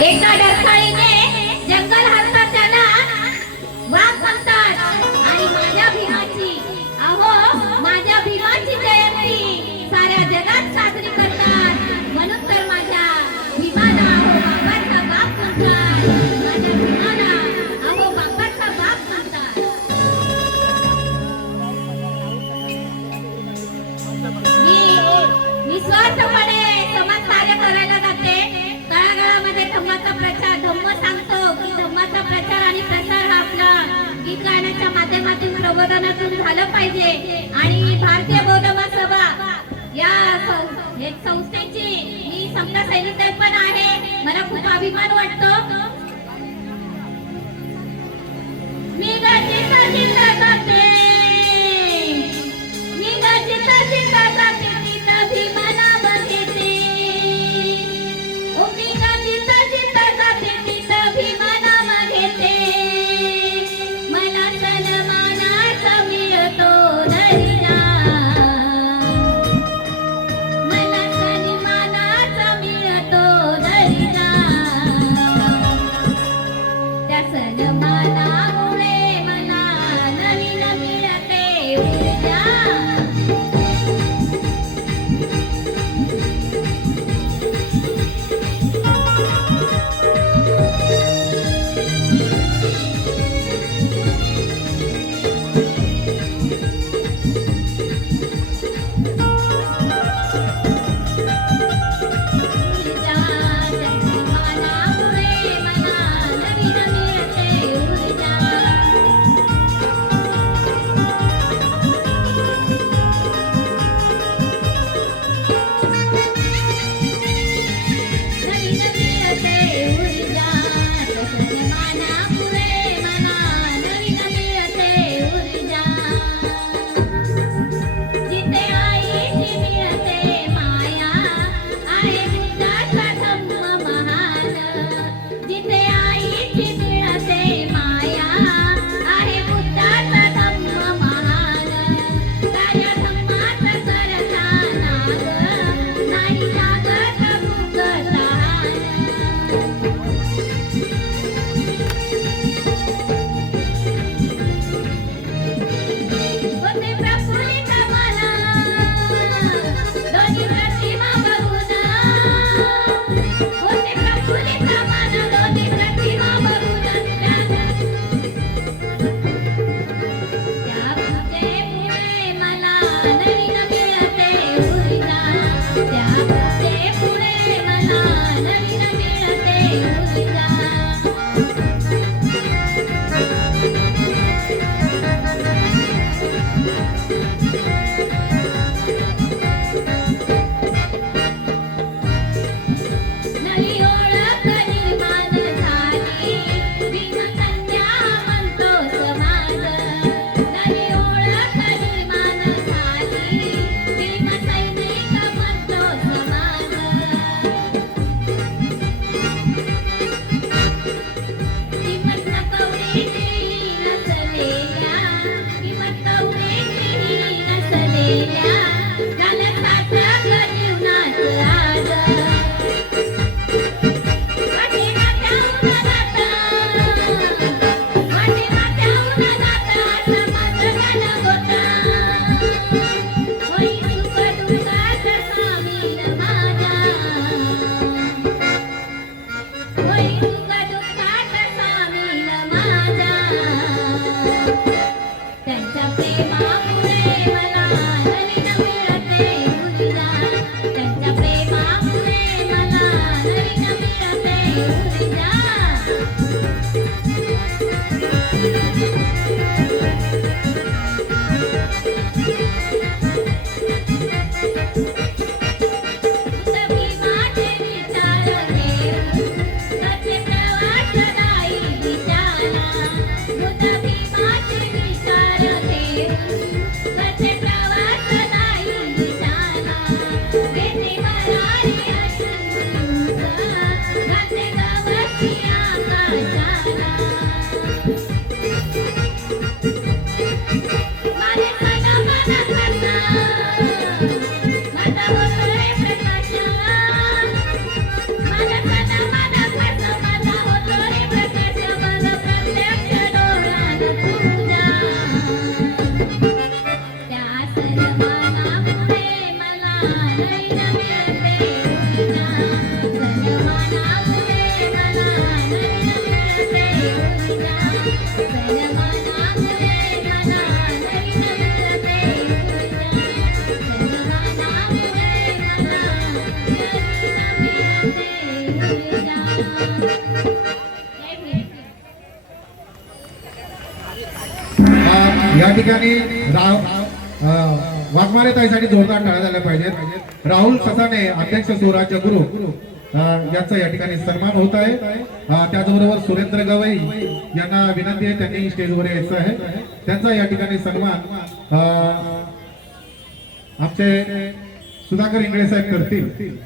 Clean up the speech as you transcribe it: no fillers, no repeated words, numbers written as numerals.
एका डरकाळीने जंगल हातात त्याला वाघ म्हणतात आणि माझ्या भीमाची माझ्या भीमाची जयंती साऱ्या जगात साजरी करतात म्हणून तर माझ्या भीमाला बापाचा बाप म्हणतात माझ्या भीमाला बापाचा बाप म्हणतात मी स्वार्थपणे समाज कार्य करायला जाते तळागाळामध्ये धम्माचा प्रचार धम्म सांगतो की धम्माचा प्रचार आणि प्रसार हा आपला गीत गायनाच्या माध्यमातून प्रबोधनातून झालं पाहिजे आणि भारतीय बौद्ध महासभा या संस्थेची मी समता सैनिक पण आहे मला खूप अभिमान वाटतो मी गरजेचा जिंदा जाते मी गरजेचा जिंदा जाते भीमाला बघते मी गरजेचा जिंदा जाते भीमाला बघते मला सन्मानाचा मिळतो दर्जा मला सन्मानाचा मिळतो दर्जा त्या सन्मानामुळे मला नवीन या ठिकाणी वाघमारे ताईसाठी जोरदार टाळ्या झाल्या पाहिजेत. राहुल ससाने अध्यक्ष स्वराज्य ग्रुप यांचा या ठिकाणी सन्मान होत आहे. त्याचबरोबर सुरेंद्र गवई यांना विनंती आहे, त्यांनी स्टेजवर यायचं आहे. त्यांचा या ठिकाणी सन्मान आमचे सुधाकर इंगळे साहेब करतील.